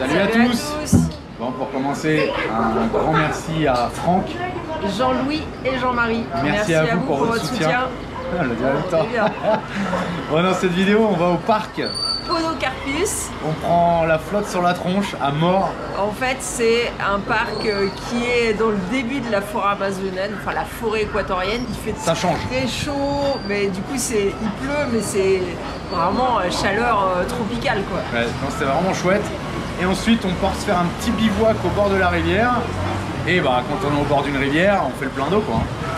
Salut à tous. Bon, pour commencer, un grand merci à Franck, Jean-Louis et Jean-Marie. Merci à vous pour votre soutien. On l'a dit en même temps. Bon, dans cette vidéo, on va au parc Podocarpus. On prend la flotte sur la tronche à mort. En fait, c'est un parc qui est dans le début de la forêt amazonienne, enfin la forêt équatorienne. Il fait Ça change. Très chaud, mais du coup, il pleut, mais c'est vraiment chaleur tropicale, quoi. Ouais, c'était vraiment chouette. Et ensuite, on part se faire un petit bivouac au bord de la rivière. Et bah, quand on est au bord d'une rivière, on fait le plein d'eau, quoi.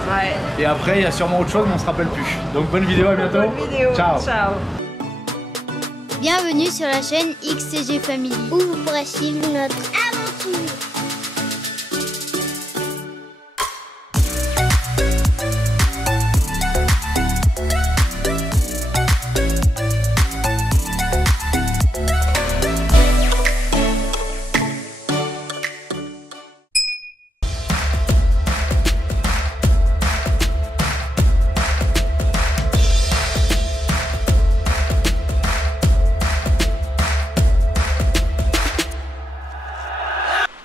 Ouais. Et après, il y a sûrement autre chose, mais on se rappelle plus. Donc, bonne vidéo, à bientôt. Bonne vidéo. Ciao. Ciao. Bienvenue sur la chaîne XCG Family, où vous pourrez suivre notre aventure.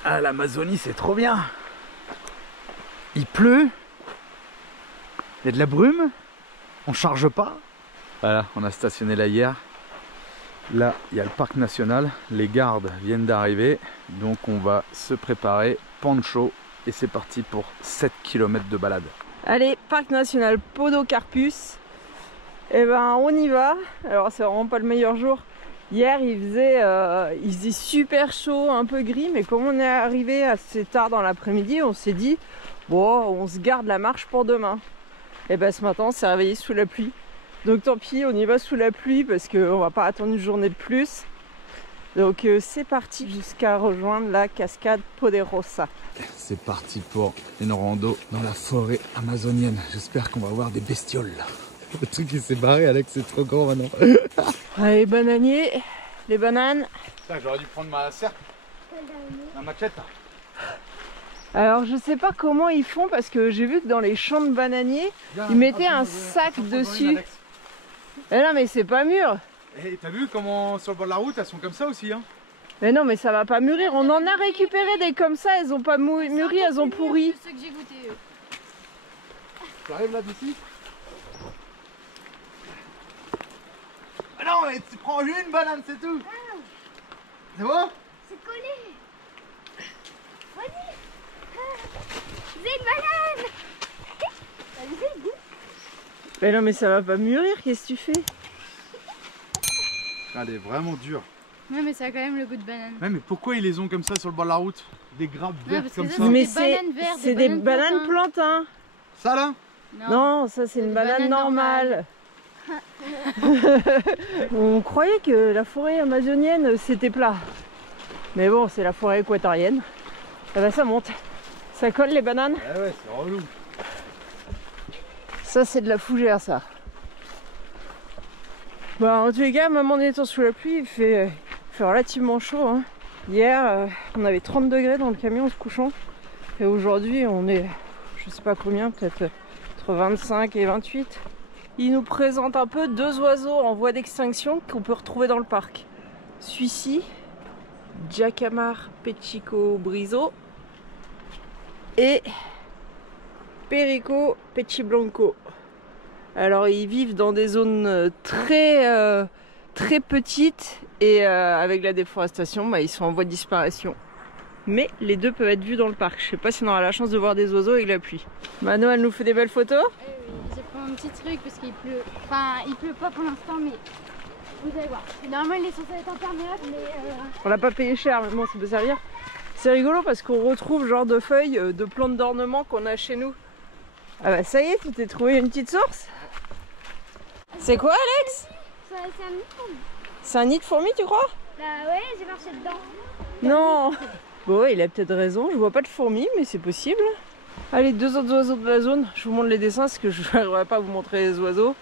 Ah, l'Amazonie, c'est trop bien. Il pleut. Il y a de la brume. On charge pas. Voilà, on a stationné là hier. Là, il y a le parc national. Les gardes viennent d'arriver. Donc on va se préparer. Pancho. Et c'est parti pour 7 km de balade. Allez, parc national Podocarpus. Et ben, on y va. Alors, c'est vraiment pas le meilleur jour. Hier, il faisait super chaud, un peu gris, mais comme on est arrivé assez tard dans l'après-midi, on s'est dit, bon, on se garde la marche pour demain. Et ben ce matin, on s'est réveillé sous la pluie. Donc tant pis, on y va sous la pluie parce qu'on va pas attendre une journée de plus. Donc c'est parti jusqu'à rejoindre la cascade Poderosa. C'est parti pour une rando dans la forêt amazonienne. J'espère qu'on va voir des bestioles là. Le truc qui s'est barré, Alex, c'est trop grand maintenant. Allez, bananiers, les bananes. J'aurais dû prendre ma serpe, ma machette. Alors je sais pas comment ils font parce que j'ai vu que dans les champs de bananiers, ils mettaient un sac dessus. Mais non, mais c'est pas mûr. Et t'as vu comment sur le bord de la route elles sont comme ça aussi, hein? Mais non, mais ça va pas mûrir. On en a récupéré des comme ça, elles ont pas mûri, elles ont pourri. C'est ce que j'ai goûté. Tu arrives là d'ici? Ah non, mais tu prends juste une banane, c'est tout. C'est bon? C'est collé. Vas-y. J'ai une banane. Vas-y, goûte. Mais non, mais ça va pas mûrir, qu'est-ce que tu fais? Elle est vraiment dure. Non, mais ça a quand même le goût de banane. Ouais, mais pourquoi ils les ont comme ça sur le bord de la route? Des grappes vertes parce que comme ça, ça. c'est Mais des bananes vertes, c'est des bananes plantains. Ça là? Non, ça c'est une banane normale. On croyait que la forêt amazonienne c'était plat. Mais bon, c'est la forêt équatorienne. Et ben ça monte. Ça colle les bananes. Ouais, c'est relou. Ça c'est de la fougère ça. Bah en tous les cas, même en étant sous la pluie, il fait relativement chaud, hein. Hier, on avait 30 degrés dans le camion en se couchant. Et aujourd'hui, on est, je sais pas combien, peut-être entre 25 et 28. Il nous présente un peu deux oiseaux en voie d'extinction qu'on peut retrouver dans le parc. Celui-ci, Jacamar pechico-brizo et Perico pechiblanco. Alors ils vivent dans des zones très petites et avec la déforestation, bah, ils sont en voie de disparition. Mais les deux peuvent être vus dans le parc. Je sais pas si on aura la chance de voir des oiseaux avec la pluie. Mano, elle nous fait des belles photos. Oui, j'ai pris un petit truc parce qu'il pleut. Enfin, il pleut pas pour l'instant, mais vous allez voir. Normalement, il est censé être imperméable, mais. On l'a pas payé cher, mais bon, ça peut servir. C'est rigolo parce qu'on retrouve ce genre de feuilles de plantes d'ornement qu'on a chez nous. Ah bah ça y est, tu t'es trouvé une petite source. C'est quoi, Alex? C'est un nid de fourmi. C'est un nid de fourmis, tu crois? Bah ouais, j'ai marché dedans. Non. Bon, il a peut-être raison. Je vois pas de fourmis, mais c'est possible. Allez, deux autres oiseaux de la zone. Je vous montre les dessins parce que je n'arriverai pas à vous montrer les oiseaux.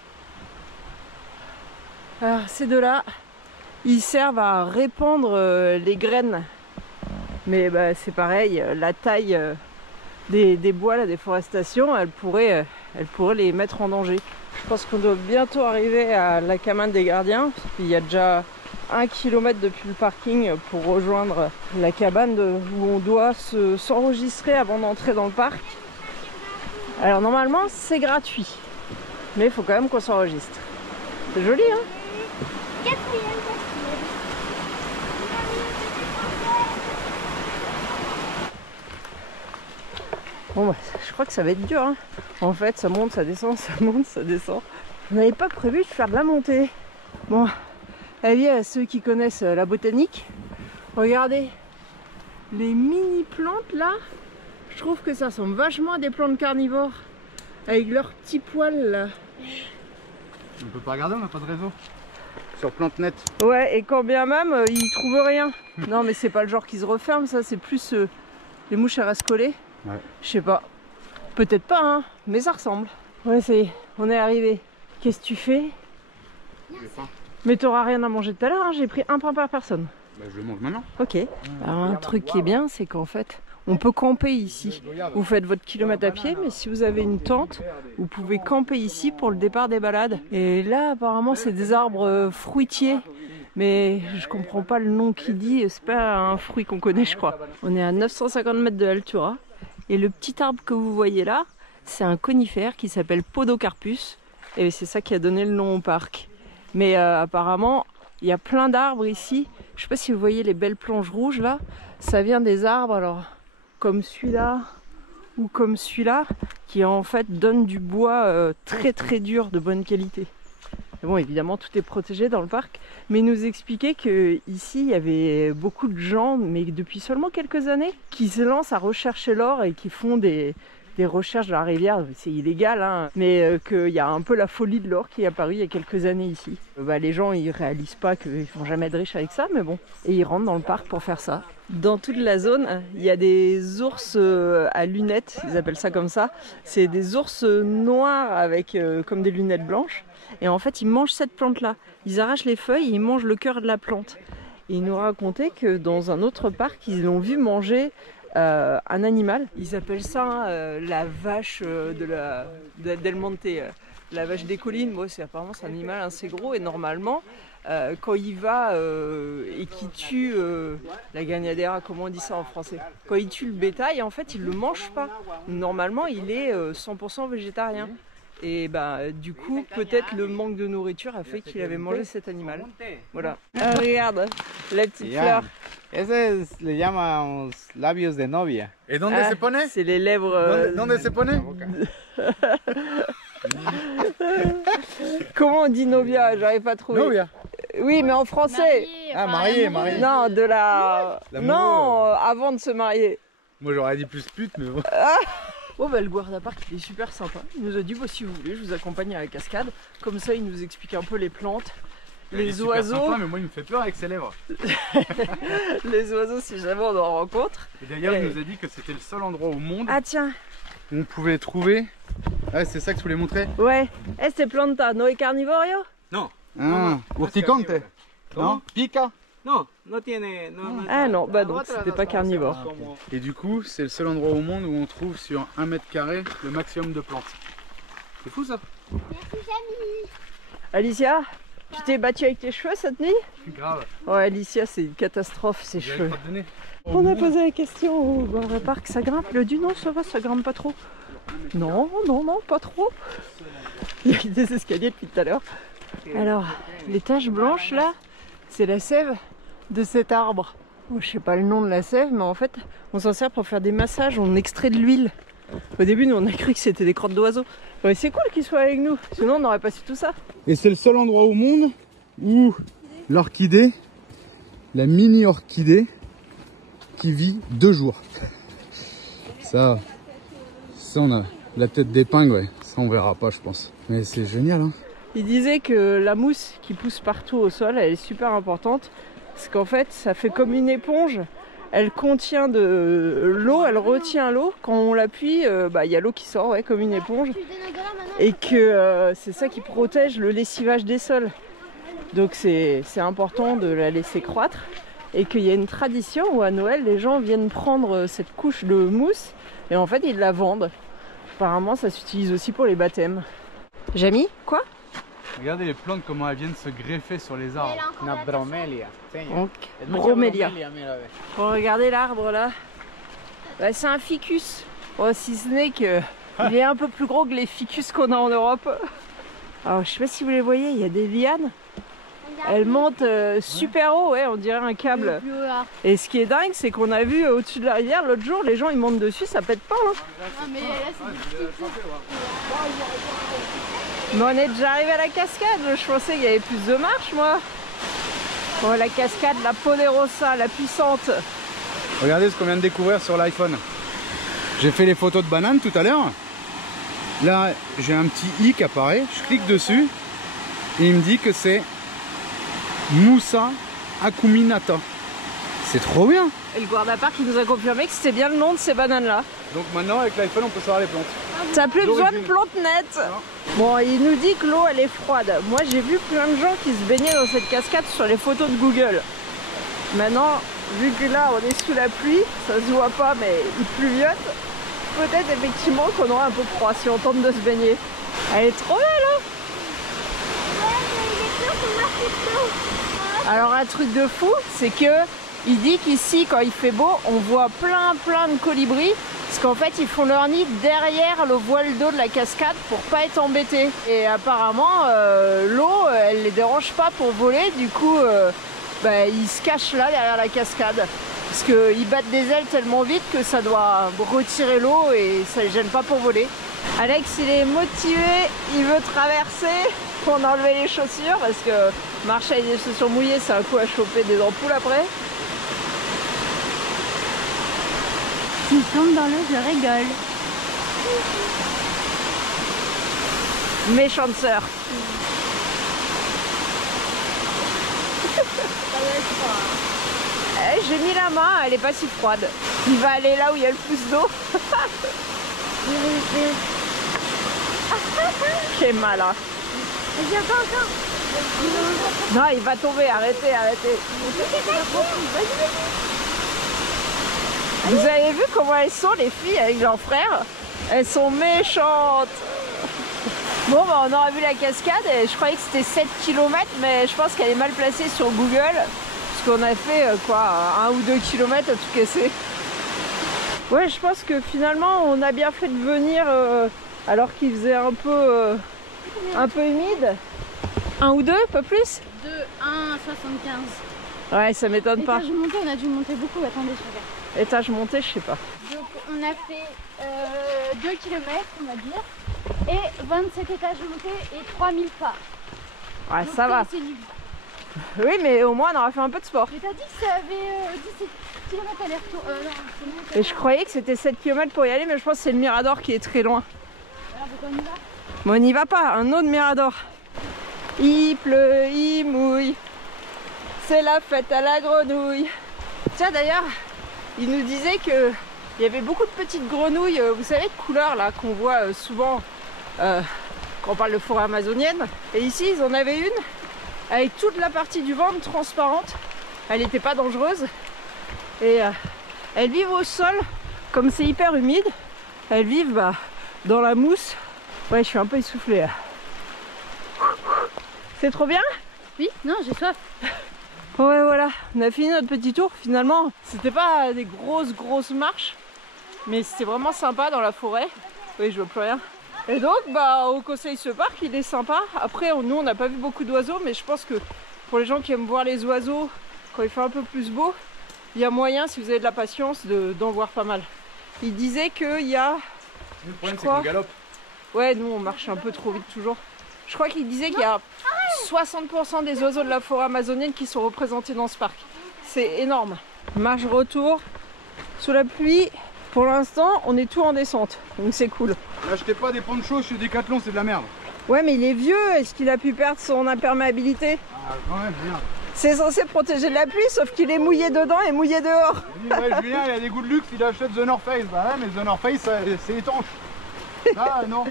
Alors, ces deux-là, ils servent à répandre les graines. Mais bah, c'est pareil, la taille des bois, la déforestation, elle pourrait les mettre en danger. Je pense qu'on doit bientôt arriver à la cabane des gardiens. Il y a déjà 1 km depuis le parking pour rejoindre la cabane où on doit s'enregistrer avant d'entrer dans le parc. Alors normalement c'est gratuit, mais il faut quand même qu'on s'enregistre. C'est joli hein. Bon bah, je crois que ça va être dur hein. En fait ça monte, ça descend, ça monte, ça descend. On n'avait pas prévu de faire de la montée. Bon, avis à ceux qui connaissent la botanique, regardez les mini plantes là. Je trouve que ça ressemble vachement à des plantes carnivores avec leurs petits poils là. On peut pas regarder, on n'a pas de réseau. Sur PlanteNet. Ouais, et quand bien même, ils trouvent rien. Non mais c'est pas le genre qui se referme, ça c'est plus les mouches à restent collées. Ouais. Je sais pas. Peut-être pas hein, mais ça ressemble. Ouais ça y est, on est arrivé. Qu'est-ce que tu fais? J'ai faim. Mais t'auras rien à manger tout à l'heure, hein, j'ai pris un pain par personne. Bah, je le mange maintenant. Ok. Alors un truc qui est bien, c'est qu'en fait, on peut camper ici. Vous faites votre kilomètre à pied, mais si vous avez une tente, vous pouvez camper ici pour le départ des balades. Et là, apparemment, c'est des arbres fruitiers. Mais je comprends pas le nom qui dit, c'est pas un fruit qu'on connaît, je crois. On est à 950 mètres de Altura. Et le petit arbre que vous voyez là, c'est un conifère qui s'appelle Podocarpus. Et c'est ça qui a donné le nom au parc. Mais apparemment, il y a plein d'arbres ici. Je sais pas si vous voyez les belles planches rouges là. Ça vient des arbres, alors comme celui-là ou comme celui-là, qui en fait donnent du bois très très dur de bonne qualité. Et bon, évidemment, tout est protégé dans le parc. Mais il nous expliquait qu'ici, il y avait beaucoup de gens, mais depuis seulement quelques années, qui se lancent à rechercher l'or et qui font des recherches dans la rivière. C'est illégal, hein, mais qu'il y a un peu la folie de l'or qui est apparue il y a quelques années ici. Les gens, ils réalisent pas qu'ils ne vont jamais être riches avec ça, mais bon. Et ils rentrent dans le parc pour faire ça. Dans toute la zone, il y a des ours à lunettes, ils appellent ça comme ça. C'est des ours noirs avec comme des lunettes blanches. Et en fait, ils mangent cette plante-là. Ils arrachent les feuilles et ils mangent le cœur de la plante. Et ils nous racontaient que dans un autre parc, ils l'ont vu manger un animal. Ils appellent ça la vache d'El Monte, la vache des collines. Bon, apparemment, c'est un animal assez gros et normalement, quand il va et qu'il tue la gagnadera, comment on dit ça en français? Quand il tue le bétail, en fait, il le mange pas. Normalement, il est 100% végétarien. Et du coup, peut-être le manque de nourriture a fait qu'il avait mangé cet animal. Voilà. Ah, regarde, la petite fleur. Ese le llamamos labios de novia. Et donde se pone? C'est les lèvres. Donde se pone? Comment on dit novia? J'arrive pas à trouver. Novia. Oui, mais en français. Marié. Non, de la. Non, avant de se marier. Moi j'aurais dit plus pute, mais bon. Bon le guarda-parc il est super sympa. Il nous a dit si vous voulez, je vous accompagne à la cascade. Comme ça, il nous explique un peu les plantes, les oiseaux. Sympa, mais moi il me fait peur avec ses lèvres. Les oiseaux, si jamais on en rencontre. Et d'ailleurs, il nous a dit que c'était le seul endroit au monde tiens, où on pouvait trouver. Ah, c'est ça que tu voulais montrer? ouais. Este planta no es carnivorio? No. Ah, urticante. Non? Pica? No, no tiene. No, Ah non, donc c'était pas carnivore. Et du coup, c'est le seul endroit au monde où on trouve sur 1 mètre carré le maximum de plantes. C'est fou ça? Alicia, tu t'es battue avec tes cheveux cette nuit? Grave. Ouais, Alicia, c'est une catastrophe, ses J'avais cheveux. pas te donner. On a posé la question au guarda-parc, ça grimpe? Il a dit non, ça va, ça grimpe pas trop. Non, pas trop. Il y a des escaliers depuis tout à l'heure. Alors, les taches blanches là, c'est la sève de cet arbre. Je sais pas le nom de la sève, mais en fait, on s'en sert pour faire des massages, on extrait de l'huile. Au début, nous on a cru que c'était des crottes d'oiseaux. Ouais, c'est cool qu'ils soient avec nous, sinon on n'aurait pas su tout ça. Et c'est le seul endroit au monde où l'orchidée, la mini orchidée, qui vit 2 jours. Ça on a la tête d'épingle, ouais. Ça on verra pas, je pense. Mais c'est génial, hein. Il disait que la mousse qui pousse partout au sol, elle est super importante. Parce qu'en fait, ça fait comme une éponge. Elle contient de l'eau, elle retient l'eau. Quand on l'appuie, il y a l'eau qui sort, ouais, comme une éponge. Et que c'est ça qui protège le lessivage des sols. Donc c'est important de la laisser croître. Et qu'il y a une tradition où à Noël, les gens viennent prendre cette couche de mousse et en fait, ils la vendent. Apparemment, ça s'utilise aussi pour les baptêmes. Jamy, quoi? Regardez les plantes, comment elles viennent se greffer sur les arbres. Una bromelia. Señor. Donc, Es mucha bromélia. mira, a ver. Bon, regardez l'arbre là. Bah, c'est un ficus. Bon, si ce n'est que il est un peu plus gros que les ficus qu'on a en Europe. Alors, je sais pas si vous les voyez, il y a des lianes. Elles montent super haut, ouais, on dirait un câble. Et ce qui est dingue, c'est qu'on a vu au-dessus de la rivière l'autre jour, les gens ils montent dessus, ça pète pas. Hein. Ah, mais là, c'est des petits. Mais on est déjà arrivé à la cascade, je pensais qu'il y avait plus de marche moi. Oh, la cascade, la Poderosa, la puissante. Regardez ce qu'on vient de découvrir sur l'iPhone. J'ai fait les photos de bananes tout à l'heure. Là, j'ai un petit i qui apparaît. Je clique dessus et il me dit que c'est Moussa Acuminata. C'est trop bien. Et le guarda-parc qui nous a confirmé que c'était bien le nom de ces bananes là. Donc maintenant, avec l'iPhone, on peut savoir les plantes. T'as plus besoin de D'origine. plantes nettes. Bon, il nous dit que l'eau elle est froide. Moi j'ai vu plein de gens qui se baignaient dans cette cascade sur les photos de Google. Maintenant, vu que là on est sous la pluie, ça se voit pas mais il pluviote, peut-être effectivement qu'on aura un peu froid si on tente de se baigner. Elle est trop belle hein. Alors un truc de fou, c'est que il dit qu'ici quand il fait beau, on voit plein de colibris. Parce qu'en fait, ils font leur nid derrière le voile d'eau de la cascade pour pas être embêtés. Et apparemment, l'eau, elle les dérange pas pour voler. Du coup, ils se cachent là derrière la cascade. Parce qu'ils battent des ailes tellement vite que ça doit retirer l'eau et ça les gêne pas pour voler. Alex, il est motivé, il veut traverser pour enlever les chaussures. Parce que marcher avec des chaussures mouillées, c'est un coup à choper des ampoules après. S'il tombe dans l'eau, je rigole. Méchante sœur. J'ai mis la main, elle est pas si froide. Il va aller là où il y a le plus d'eau. Quel malin. Viens pas encore. Non, il va tomber, arrêtez. Vous avez vu comment elles sont les filles avec leurs frères? Elles sont méchantes. Bon bah on aura vu la cascade et je croyais que c'était 7 km mais je pense qu'elle est mal placée sur Google. Parce qu'on a fait 1 ou 2 km à tout casser. Ouais, je pense que finalement on a bien fait de venir alors qu'il faisait un peu humide. 1 ou 2, pas plus? 2, 1,75. Ouais, ça m'étonne pas. Étage monté, on a dû monter beaucoup. Attendez, je regarde. Étage monté, je sais pas. Donc on a fait 2 km, on va dire, et 27 étages montés et 3000 pas. Ouais, Donc ça va. c'est nul. Oui, mais au moins on aura fait un peu de sport. Mais t'as dit que ça avait 17 km aller-retour. Non, c'est bon. Et je croyais que c'était 7 km pour y aller, mais je pense que c'est le Mirador qui est très loin. Alors pourquoi on y va? Bon, on n'y va pas, un autre Mirador. Il pleut, il mouille, c'est la fête à la grenouille. Tiens d'ailleurs, il nous disait que il y avait beaucoup de petites grenouilles, vous savez, de couleur là, qu'on voit souvent quand on parle de forêt amazonienne. Et ici, ils en avaient une avec toute la partie du ventre transparente. Elle n'était pas dangereuse. Et elles vivent au sol, comme c'est hyper humide, elles vivent dans la mousse. Ouais, je suis un peu essoufflée là. C'est trop bien? Oui, non, j'ai soif. Ouais, voilà, on a fini notre petit tour. Finalement, c'était pas des grosses marches, mais c'était vraiment sympa dans la forêt. Oui, je vois plus rien. Et donc, on conseille ce parc, il est sympa. Après, nous, on n'a pas vu beaucoup d'oiseaux, mais je pense que pour les gens qui aiment voir les oiseaux, quand il fait un peu plus beau, il y a moyen, si vous avez de la patience, d'en voir pas mal. Il disait qu'il y a... Le problème, c'est qu'on galope. Ouais, nous, on marche un peu trop vite toujours. Je crois qu'il disait qu'il y a 60% des oiseaux de la forêt amazonienne qui sont représentés dans ce parc. C'est énorme. Marche retour sous la pluie. Pour l'instant, on est tout en descente, donc c'est cool. N'achetez pas des ponchos chez Decathlon, c'est de la merde. Ouais, mais il est vieux. Est-ce qu'il a pu perdre son imperméabilité? Ah, quand même, merde. C'est censé protéger de la pluie, sauf qu'il est mouillé dedans et mouillé dehors. Ouais, Julien, il a des goûts de luxe, il achète The North Face. Bah ouais, mais The North Face, c'est étanche. Ah non.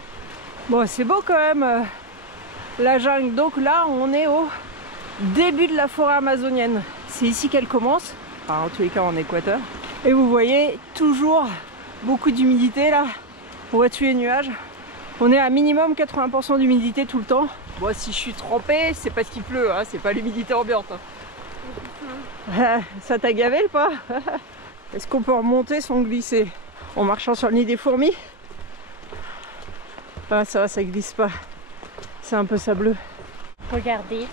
Bon, c'est beau quand même, la jungle. Donc là, on est au début de la forêt amazonienne. C'est ici qu'elle commence, enfin, en tous les cas en Équateur. Et vous voyez toujours beaucoup d'humidité là. On voit tous les nuages. On est à minimum 80% d'humidité tout le temps. Bon, si je suis trempée, c'est parce qu'il pleut, hein, c'est pas l'humidité ambiante. Hein. Ça t'a gavé le pas? Est-ce qu'on peut remonter sans glisser? En marchant sur le nid des fourmis? Ah, ça va, ça glisse pas. C'est un peu sableux. Regardez.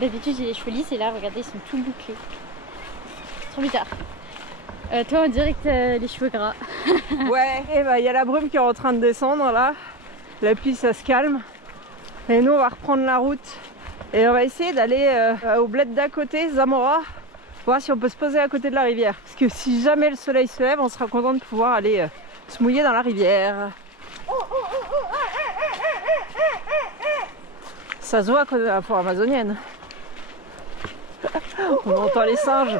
D'habitude j'ai les cheveux lisses et là regardez ils sont tout bouclés. Trop bizarre. Toi on dirait que t'as les cheveux gras. Ouais, et bah il y a la brume qui est en train de descendre là. La pluie ça se calme. Et nous on va reprendre la route. Et on va essayer d'aller au bled d'à côté, Zamora. Voir si on peut se poser à côté de la rivière. Parce que si jamais le soleil se lève, on sera content de pouvoir aller se mouiller dans la rivière. Ça se voit qu'on est à la forêt amazonienne. On entend les singes.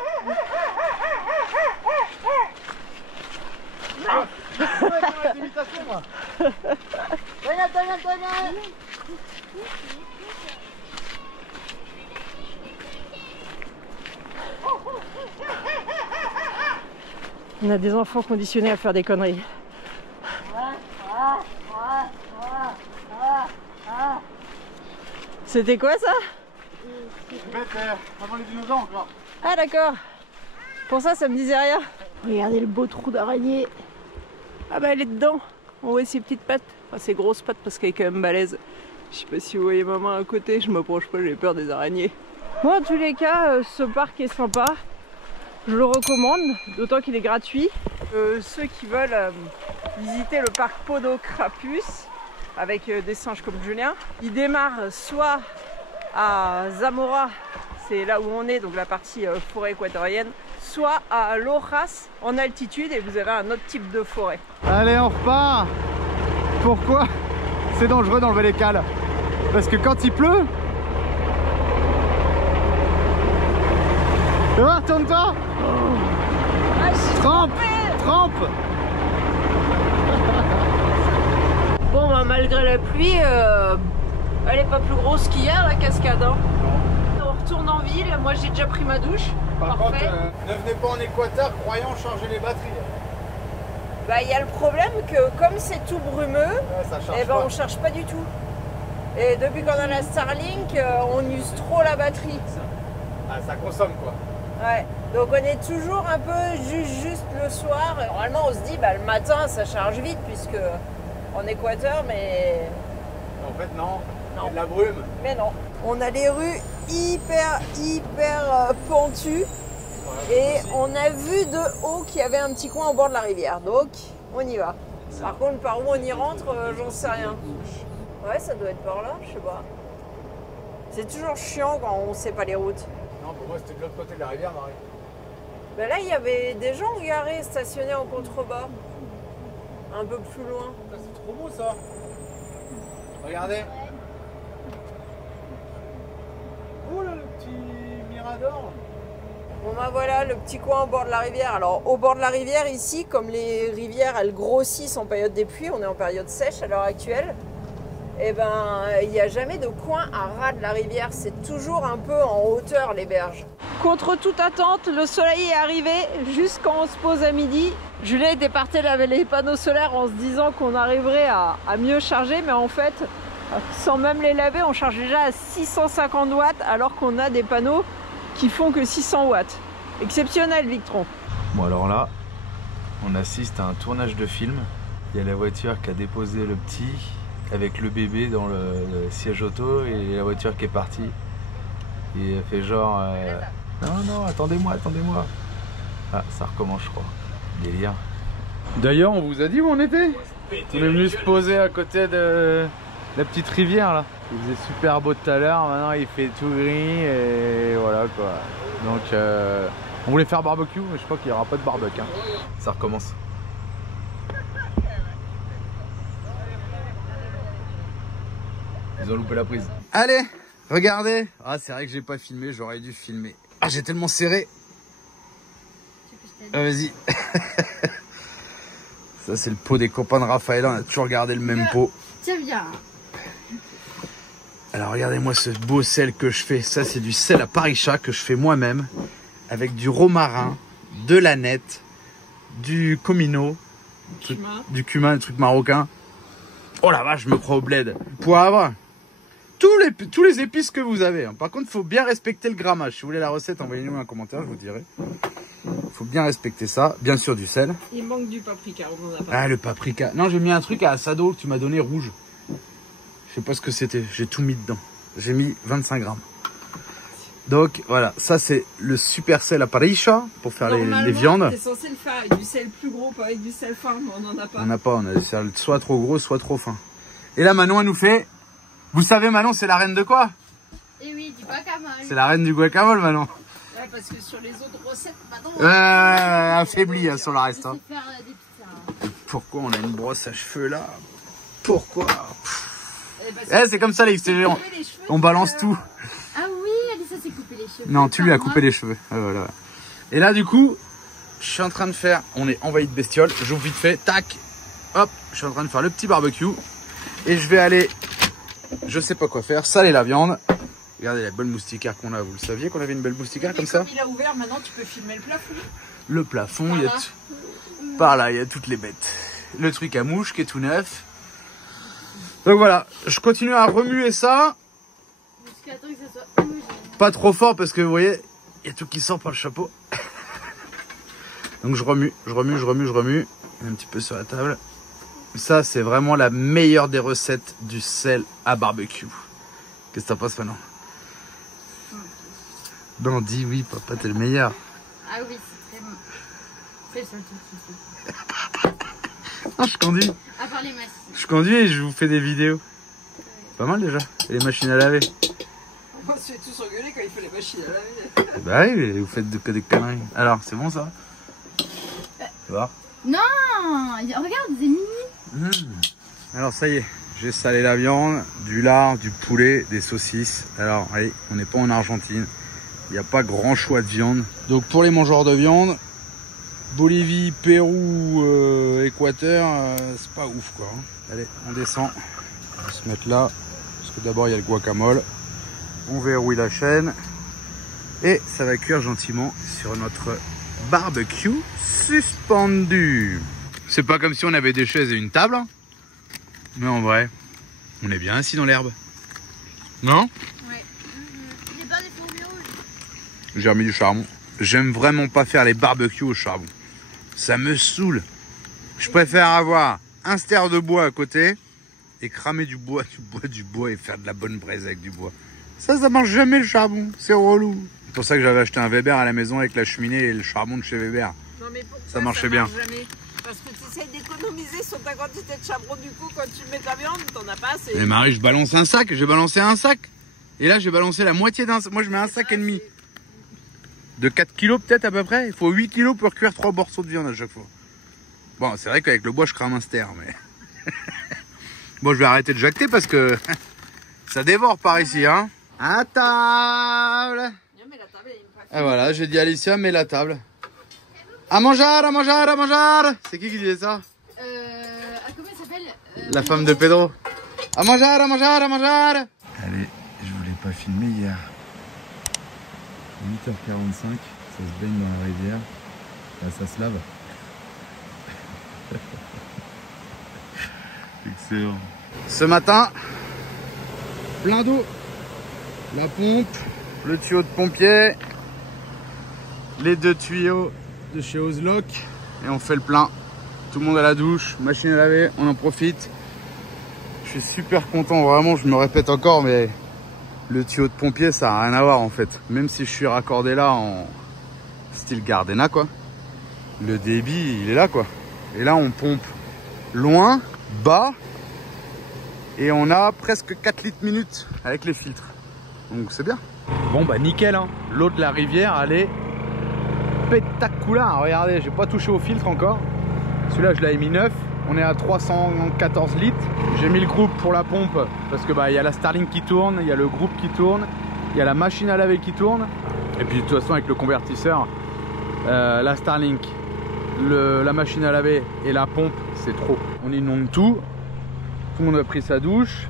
On a des enfants conditionnés à faire des conneries. C'était quoi ça? Avant les dinosaures encore. Ah d'accord. Pour ça, ça me disait rien. Regardez le beau trou d'araignée. Ah bah elle est dedans. On voit ses petites pattes. Enfin, ses grosses pattes parce qu'elle est quand même balèze. Je sais pas si vous voyez ma main à côté, je m'approche pas, j'ai peur des araignées. Bon, en tous les cas, ce parc est sympa. Je le recommande, d'autant qu'il est gratuit. Ceux qui veulent visiter le parc Podocarpus avec des singes comme Julien, il démarre soit à Zamora, c'est là où on est, donc la partie forêt équatorienne, soit à Lojas en altitude et vous avez un autre type de forêt. Allez, on repart. Pourquoi c'est dangereux d'enlever les cales? Parce que quand il pleut... Ah, tourne-toi. Trempe. Bon bah malgré la pluie, elle est pas plus grosse qu'hier la cascade. Hein. On retourne en ville, moi j'ai déjà pris ma douche. Par Parfait. contre, ne venez pas en Équateur croyant changer les batteries. Bah il y a le problème que comme c'est tout brumeux, Ça charge eh ben pas. on charge pas du tout. Et depuis qu'on a la Starlink, on use trop la batterie. Ah, ça consomme quoi. Ouais. Donc on est toujours un peu juste le soir. Normalement on se dit bah le matin ça charge vite puisque en Équateur, mais En fait non. Non. Il y a de la brume. mais non. On a les rues hyper pentues et on a vu de haut qu'il y avait un petit coin au bord de la rivière. Donc on y va. Par contre par où on y rentre, j'en sais rien. Ouais, ça doit être par là, je sais pas. C'est toujours chiant quand on sait pas les routes. Non, pour moi c'était de l'autre côté de la rivière, Marie. Ben là, il y avait des gens garés, stationnés en contrebas. Un peu plus loin. C'est trop beau ça. Regardez. Oh là, le petit mirador. Bon ben voilà, le petit coin au bord de la rivière. Alors au bord de la rivière, ici, comme les rivières, elles grossissent en période des pluies, on est en période sèche à l'heure actuelle, et ben il n'y a jamais de coin à ras de la rivière, c'est toujours un peu en hauteur les berges. Contre toute attente, le soleil est arrivé juste quand on se pose à midi. Julien était parti laver les panneaux solaires en se disant qu'on arriverait à mieux charger, mais en fait, sans même les laver, on charge déjà à 650 watts alors qu'on a des panneaux qui font que 600 watts. Exceptionnel, Victron. Bon alors là, on assiste à un tournage de film. Il y a la voiture qui a déposé le petit avec le bébé dans le siège auto et la voiture qui est partie. Et elle fait genre non, attendez-moi. Ah, ça recommence, je crois. Délire. D'ailleurs, on vous a dit où on était? On est venu se poser à côté de la petite rivière là. Il faisait super beau tout à l'heure, maintenant il fait tout gris et voilà quoi. Donc on voulait faire barbecue, mais je crois qu'il n'y aura pas de barbecue. Hein. Ça recommence. Ils ont loupé la prise. Allez, regardez. Ah, c'est vrai que j'ai pas filmé, j'aurais dû filmer. Ah, j'ai tellement serré. Ah, vas-y. Ça, c'est le pot des copains de Raphaël. On a toujours gardé le même pot. Tiens bien. Alors, regardez-moi ce beau sel que je fais. Ça, c'est du sel à Paris-Chat que je fais moi-même. Avec du romarin, de l'aneth, du comino, du cumin, le truc marocain. Oh la vache, je me crois au bled. Poivre. Tous les épices que vous avez. Hein. Par contre, il faut bien respecter le grammage. Si vous voulez la recette, envoyez-nous un commentaire, je vous dirai. Il faut bien respecter ça. Bien sûr, du sel. Il manque du paprika, on en a pas. Ah, le paprika. Non, j'ai mis un truc à assado que tu m'as donné rouge. Je sais pas ce que c'était. J'ai tout mis dedans. J'ai mis 25 grammes. Donc, voilà. Ça, c'est le super sel à parisha pour faire les viandes. T'es censé le faire avec du sel plus gros, pas avec du sel fin, mais on en a pas. On n'a pas. On a des sels soit trop gros, soit trop fins. Et là, Manon, elle nous fait... Vous savez, Manon, c'est la reine de quoi? Et oui, du guacamole. C'est la reine du guacamole, Manon. Ouais, parce que sur les autres recettes, maintenant... Affaiblie hein, sur le reste. Hein. Je vais faire des pizzas. Pourquoi on a une brosse à cheveux là? Pourquoi? Eh, c'est comme ça les XTG, on balance tout. Ah oui, Alissa s'est coupé les cheveux. Non, tu lui as coupé les cheveux. Voilà. Et là, du coup, je suis en train de faire... On est envahi de bestioles. J'ouvre vite fait. Tac. Hop. Je suis en train de faire le petit barbecue. Et je vais aller... Je sais pas quoi faire. Saler la viande. Regardez la belle moustiquaire qu'on a. Vous le saviez qu'on avait une belle moustiquaire comme ça? Il a ouvert, maintenant tu peux filmer le plafond. Le plafond, il y a par là, il y a toutes les bêtes. Le truc à mouche qui est tout neuf. Donc voilà, je continue à remuer ça. Jusqu'à temps que ça soit rouge. Pas trop fort parce que vous voyez, il y a tout qui sort par le chapeau. Donc je remue. Un petit peu sur la table. Ça, c'est vraiment la meilleure des recettes du sel à barbecue. Qu'est-ce que t'en penses maintenant? Ben dis oui, papa, t'es le meilleur. Ah oui, c'est très bon. C'est le seul truc qui fait. Ah, je conduis. À part les masses. Je conduis et je vous fais des vidéos. Pas mal déjà. Et les machines à laver. On se fait tous engueuler quand il faut les machines à laver. Bah oui, vous faites que des conneries. Alors, c'est bon ça? Tu vois? Non, regarde, c'est mini. Alors ça y est, j'ai salé la viande, du lard, du poulet, des saucisses. Alors, allez, on n'est pas en Argentine. Il n'y a pas grand choix de viande. Donc pour les mangeurs de viande, Bolivie, Pérou, Équateur, c'est pas ouf quoi. Allez, on descend. On va se mettre là. Parce que d'abord il y a le guacamole. On verrouille la chaîne. Et ça va cuire gentiment sur notre barbecue suspendu. C'est pas comme si on avait des chaises et une table. Hein. Mais en vrai, on est bien assis dans l'herbe. Non? Ouais. J'ai pas des fourmis rouges. J'ai remis du charbon. J'aime vraiment pas faire les barbecues au charbon. Ça me saoule. Je préfère avoir un ster de bois à côté et cramer du bois et faire de la bonne braise avec du bois. Ça marche jamais le charbon. C'est relou. C'est pour ça que j'avais acheté un Weber à la maison avec la cheminée et le charbon de chez Weber. Non, mais pourquoi Ça marchait bien. Jamais parce que tu essayes d'économiser sur ta quantité de charbon, du coup, quand tu mets ta viande, t'en as pas assez. Mais Marie, je balance un sac. J'ai balancé un sac. Et là, j'ai balancé la moitié d'un sac. Moi, je mets un sac et demi. De 4 kilos peut-être à peu près. Il faut 8 kilos pour cuire 3 morceaux de viande à chaque fois. Bon, c'est vrai qu'avec le bois, je crame un ster, mais... Bon, je vais arrêter de jacter parce que ça dévore par ici, hein. À table. Et voilà, j'ai dit à Alicia, mets la table. À manger, à manger, à manger. C'est qui disait ça? Comment elle s'appelle La femme de Pedro. À manger, à manger, à manger. Allez, je voulais pas filmer hier. 8h45, ça se baigne dans la rivière. Là, ça se lave. Excellent. Ce matin, plein d'eau. La pompe, le tuyau de pompier, les 2 tuyaux de chez Ozlock et on fait le plein. Tout le monde à la douche, machine à laver, on en profite. Je suis super content, vraiment, je me répète encore, mais le tuyau de pompier, ça n'a rien à voir en fait. Même si je suis raccordé là en style Gardena, quoi. Le débit, il est là, quoi. Et là, on pompe loin, bas, et on a presque 4 litres minute avec les filtres. Donc c'est bien. Bon bah nickel, hein. L'eau de la rivière, elle est spectaculaire. Regardez, j'ai pas touché au filtre encore. Celui-là, je l'avais mis neuf. On est à 314 litres. J'ai mis le groupe pour la pompe parce que bah il y a la Starlink qui tourne, il y a le groupe qui tourne, il y a la machine à laver qui tourne. Et puis de toute façon avec le convertisseur, la Starlink, la machine à laver et la pompe, c'est trop. On inonde tout. Tout le monde a pris sa douche.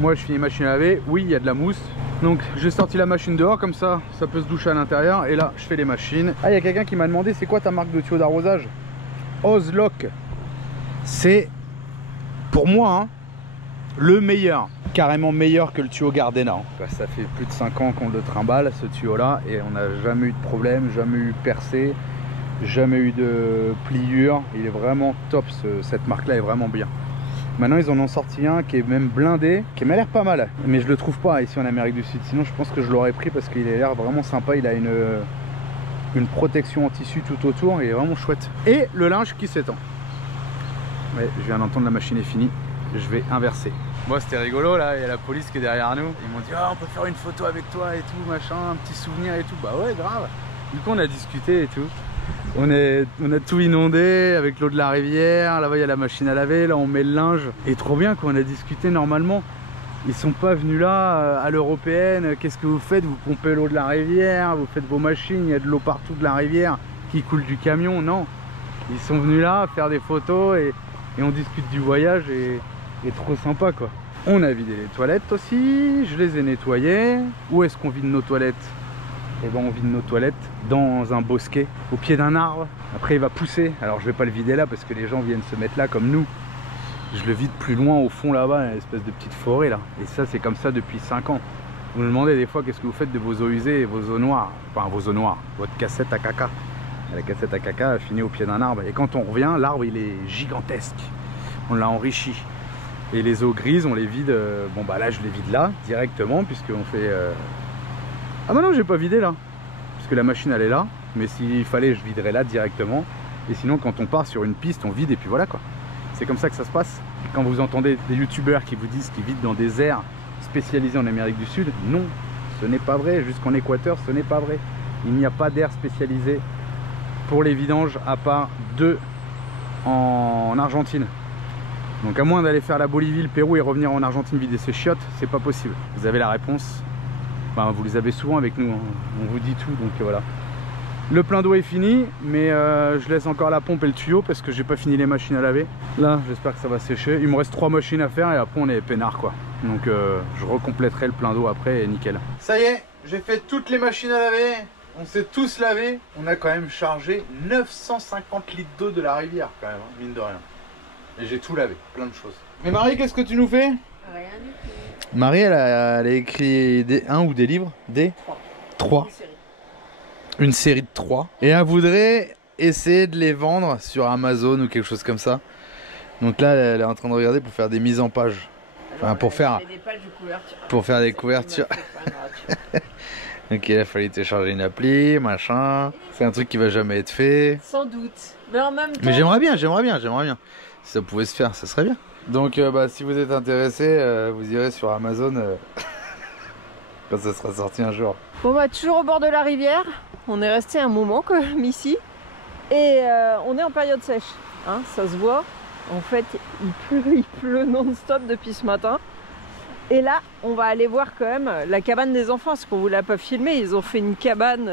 Moi je finis machine à laver, oui il y a de la mousse. Donc j'ai sorti la machine dehors comme ça peut se doucher à l'intérieur. Et là je fais les machines. Ah, il y a quelqu'un qui m'a demandé c'est quoi ta marque de tuyau d'arrosage? Ozlock. C'est pour moi, hein, le meilleur. Carrément meilleur que le tuyau Gardena. Hein. Ça fait plus de 5 ans qu'on le trimballe, ce tuyau-là, et on n'a jamais eu de problème, jamais eu percé, jamais eu de pliure. Il est vraiment top, cette marque-là est vraiment bien. Maintenant, ils en ont sorti un qui est même blindé, qui m'a l'air pas mal, mais je le trouve pas ici en Amérique du Sud. Sinon, je pense que je l'aurais pris parce qu'il a l'air vraiment sympa. Il a une protection en tissu tout autour, il est vraiment chouette. Et le linge qui s'étend. Ouais, je viens d'entendre la machine est finie, je vais inverser. Moi c'était rigolo là, il y a la police qui est derrière nous. Ils m'ont dit oh, on peut faire une photo avec toi et tout, machin, un petit souvenir et tout. Bah ouais, grave. Du coup on a discuté et tout. On a tout inondé avec l'eau de la rivière. Là-bas il y a la machine à laver, là on met le linge. Et trop bien qu'on a discuté normalement. Ils sont pas venus là à l'européenne. Qu'est-ce que vous faites? Vous pompez l'eau de la rivière, vous faites vos machines, il y a de l'eau partout de la rivière qui coule du camion. Non, ils sont venus là faire des photos et on discute du voyage et trop sympa quoi. On a vidé les toilettes aussi, je les ai nettoyées. Où est-ce qu'on vide nos toilettes? Et ben on vide nos toilettes dans un bosquet au pied d'un arbre. Après il va pousser, alors je vais pas le vider là parce que les gens viennent se mettre là comme nous. Je le vide plus loin au fond là-bas, une espèce de petite forêt là. Et ça c'est comme ça depuis 5 ans. Vous me demandez des fois qu'est-ce que vous faites de vos eaux usées et vos eaux noires. Enfin vos eaux noires, votre cassette à caca. La cassette à caca finit au pied d'un arbre. Et quand on revient, l'arbre il est gigantesque. On l'a enrichi. Et les eaux grises on les vide, bon bah là je les vide là directement puisqu'on fait... Ah bah non j'ai pas vidé là. Parce que la machine elle est là. Mais s'il fallait je viderais là directement. Et sinon quand on part sur une piste on vide et puis voilà quoi. C'est comme ça que ça se passe. Quand vous entendez des youtubeurs qui vous disent qu'ils vident dans des aires spécialisées en Amérique du Sud, non, ce n'est pas vrai. Jusqu'en Équateur, ce n'est pas vrai. Il n'y a pas d'aire spécialisée pour les vidanges à part 2 en Argentine. Donc à moins d'aller faire la Bolivie, le Pérou et revenir en Argentine vider ses chiottes, c'est pas possible. Vous avez la réponse. Enfin, vous les avez souvent avec nous. Hein. On vous dit tout, donc voilà. Le plein d'eau est fini, mais je laisse encore la pompe et le tuyau parce que j'ai pas fini les machines à laver. Là, j'espère que ça va sécher. Il me reste 3 machines à faire et après on est peinard quoi. Donc je recompléterai le plein d'eau après et nickel. Ça y est, j'ai fait toutes les machines à laver. On s'est tous lavés. On a quand même chargé 950 litres d'eau de la rivière quand même, hein, mine de rien. Et j'ai tout lavé, plein de choses. Mais Marie, qu'est-ce que tu nous fais? Rien du tout. Marie, elle a écrit un ou des livres? Des 3. Une série de 3. Et elle voudrait essayer de les vendre sur Amazon ou quelque chose comme ça. Donc là, elle est en train de regarder pour faire des mises en page. Enfin, pour faire des pages de couverture. Pour faire des couvertures. Ok, il a fallu télécharger une appli, machin. C'est un truc qui va jamais être fait. Sans doute. Mais en même temps... Mais j'aimerais bien. Si ça pouvait se faire, ça serait bien. Donc bah, si vous êtes intéressé, vous irez sur Amazon quand ça sera sorti un jour. Bon bah toujours au bord de la rivière. On est resté un moment quand même ici. Et on est en période sèche. Hein, ça se voit. En fait, il pleut non-stop depuis ce matin. Et là, on va aller voir quand même la cabane des enfants, parce qu'on vous l'a pas filmé. Ils ont fait une cabane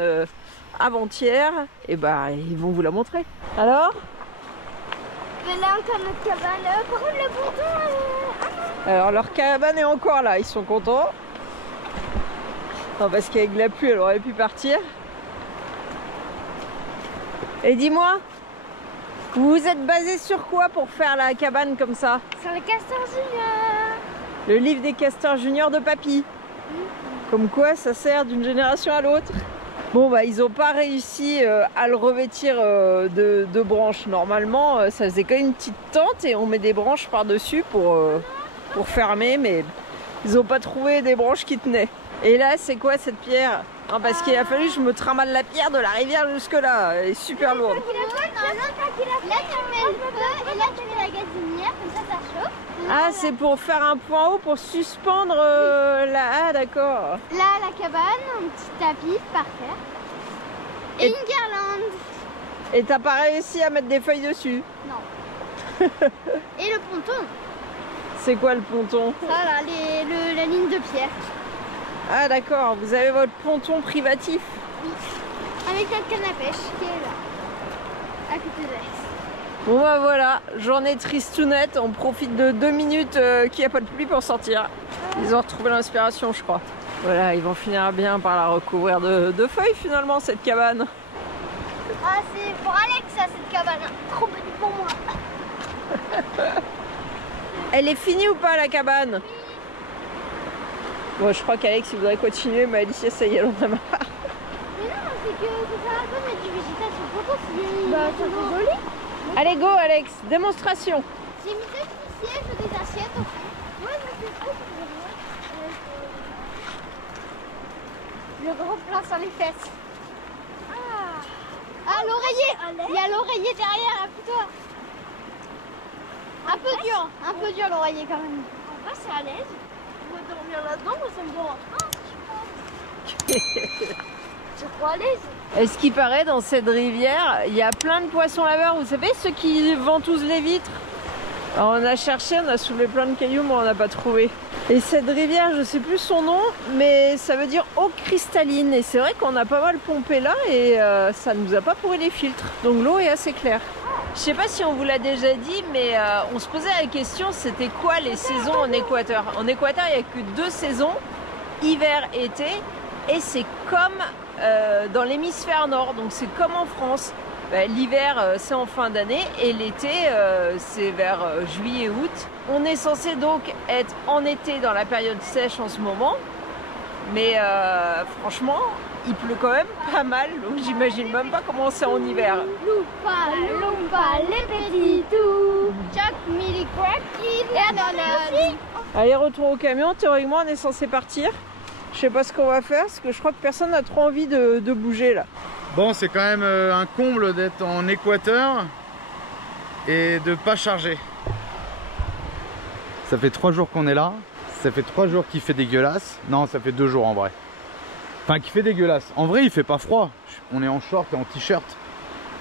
avant-hier. Et bah, ils vont vous la montrer. Alors? Mais là encore notre cabane. Par contre, le ponton. Alors, leur cabane est encore là. Ils sont contents. Non, parce qu'avec la pluie, elle aurait pu partir. Et dis-moi, vous vous êtes basé sur quoi pour faire la cabane comme ça? Sur le Castor Junior. Le livre des castors juniors de papy. Comme quoi ça sert d'une génération à l'autre. Bon bah ils n'ont pas réussi à le revêtir de branches. Normalement ça faisait quand même une petite tente et on met des branches par dessus pour fermer, mais ils n'ont pas trouvé des branches qui tenaient. Et là c'est quoi cette pierre? Non, parce qu'il a fallu que je me trimballe la pierre de la rivière jusque là, elle est super lourde. Là tu mets le feu et là tu mets la gazinière, comme ça chauffe. Ah, c'est pour faire un point haut pour suspendre la... Ah, d'accord. Là, la cabane, un petit tapis par terre. Et une guirlande. Et t'as pas réussi à mettre des feuilles dessus? Non. Et le ponton. C'est quoi le ponton? Voilà, la ligne de pierre. Ah, d'accord. Vous avez votre ponton privatif? Oui. Avec notre canne à pêche qui est là. À côté de l'axe. Bon bah voilà, journée tristounette, on profite de 2 minutes qu'il n'y a pas de pluie pour sortir. Ils ont retrouvé l'inspiration je crois. Voilà, ils vont finir bien par la recouvrir de feuilles finalement cette cabane. Ah c'est pour Alex ça cette cabane, trop petit pour moi. Elle est finie ou pas la cabane? Bon, je crois qu'Alex il voudrait continuer, mais Alicia ça y est, elle en a marre. Mais non, c'est que ça sert à quoi de mettre du végétation photo si Bah, ça fait joli. Allez, go Alex, démonstration. J'ai mis deux petits sièges ou des assiettes au fond. Ouais, ça c'est trop. Le gros plan sur les fesses. Ah, l'oreiller. Il y a l'oreiller derrière, appuie-toi. Un peu dur l'oreiller quand même. En vrai, c'est à l'aise. On va dormir là-dedans, moi ça me dérange pas. C'est trop à l'aise. Et ce qui paraît, dans cette rivière, il y a plein de poissons laveurs. Vous savez, ceux qui ventousent les vitres. Alors on a cherché, on a soulevé plein de cailloux, mais on n'a pas trouvé. Et cette rivière, je sais plus son nom, mais ça veut dire eau cristalline. Et c'est vrai qu'on a pas mal pompé là et ça nous a pas pourri les filtres. Donc l'eau est assez claire. Je sais pas si on vous l'a déjà dit, mais on se posait la question, c'était quoi les saisons en Équateur? En Équateur, il n'y a que 2 saisons, hiver, été, et c'est comme dans l'hémisphère nord, donc c'est comme en France. L'hiver, c'est en fin d'année, et l'été, c'est vers juillet-août. On est censé donc être en été dans la période sèche en ce moment, mais franchement, il pleut quand même pas mal, donc j'imagine même pas comment c'est en hiver. Loumpa, les petits tout. Chuck, mili, cracky, Allez, retour au camion, théoriquement on est censé partir. Je sais pas ce qu'on va faire, parce que je crois que personne n'a trop envie de bouger là. Bon, c'est quand même un comble d'être en Équateur et de pas charger. Ça fait 3 jours qu'on est là. Ça fait 3 jours qu'il fait dégueulasse. Non, ça fait 2 jours en vrai. Enfin, qu'il fait dégueulasse. En vrai, il fait pas froid. On est en short et en t-shirt.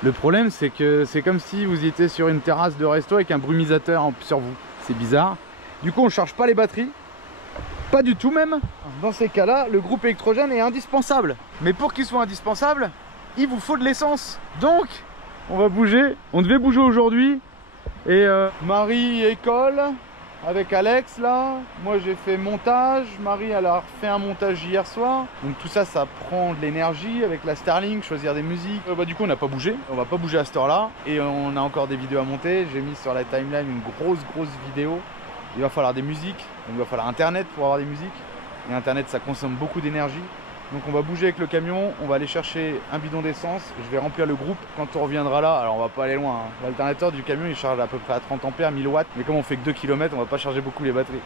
Le problème, c'est que c'est comme si vous étiez sur une terrasse de resto avec un brumisateur sur vous. C'est bizarre. Du coup, on charge pas les batteries. Pas du tout même. Dans ces cas-là, le groupe électrogène est indispensable. Mais pour qu'il soit indispensable, il vous faut de l'essence. Donc, on va bouger. On devait bouger aujourd'hui. Et Marie école avec Alex là. Moi j'ai fait montage. Marie elle a refait un montage hier soir. Donc tout ça, ça prend de l'énergie avec la Starlink, choisir des musiques. Du coup on n'a pas bougé. On va pas bouger à cette heure-là. Et on a encore des vidéos à monter. J'ai mis sur la timeline une grosse vidéo. Il va falloir des musiques. Donc il va falloir internet pour avoir des musiques. Et internet ça consomme beaucoup d'énergie. Donc on va bouger avec le camion, on va aller chercher un bidon d'essence, je vais remplir le groupe quand on reviendra là. Alors on va pas aller loin, hein. L'alternateur du camion il charge à peu près à 30 ampères, 1000 watts, mais comme on fait que 2 km, on va pas charger beaucoup les batteries.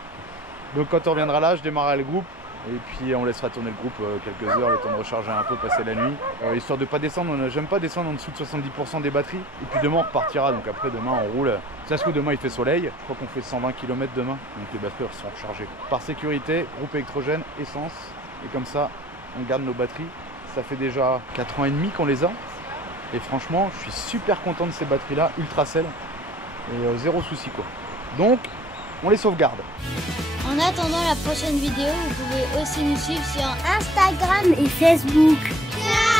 Donc quand on reviendra là, je démarrerai le groupe et puis on laissera tourner le groupe quelques heures, le temps de recharger un peu, passer la nuit. Histoire de pas descendre, j'aime pas descendre en dessous de 70% des batteries. Et puis demain on repartira, donc après demain on roule. Ça se trouve demain il fait soleil, je crois qu'on fait 120 km demain, donc les batteries seront rechargées. Par sécurité, groupe électrogène, essence, et comme ça on garde nos batteries. Ça fait déjà 4 ans et demi qu'on les a. Et franchement, je suis super content de ces batteries-là, Ultracell. Et zéro souci quoi. Donc, on les sauvegarde. En attendant la prochaine vidéo, vous pouvez aussi nous suivre sur Instagram et Facebook. Ciao.